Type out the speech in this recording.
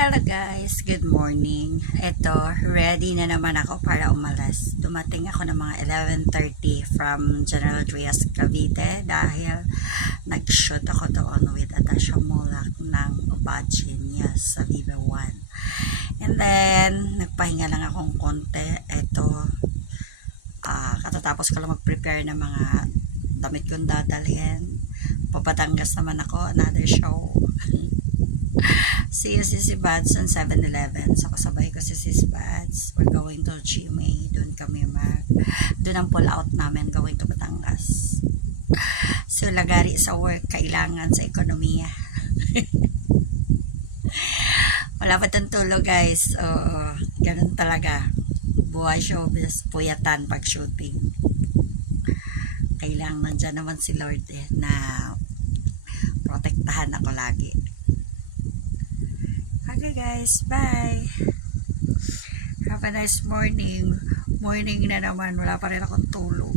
Hello guys, good morning. Ito, ready na naman ako para umalis. Dumating ako ng mga 11:30 from General Trias, Cavite dahil nag-shoot ako doon with Atasha Mulak ng Obadjian sa Viva 1. And then, nagpahinga lang akong konti. Ito, katatapos ko lang mag-prepare ng mga damit kong dadalhin. Papatangas naman ako, another show. See you si Bads on 7-Eleven. So kasabay ko si Bads. We're going to GMA. Doon ang pull out namin going to Batangas. So lagari sa work, kailangan sa ekonomiya. Wala pa tang tulog guys. Ganun talaga. Buhay showbiz, puyatan pag shooting. Kailangan nandyan naman si Lord na protektahan ako lagi. Okay guys, bye! Have a nice morning. Morning na naman, wala pa rin akong tulog.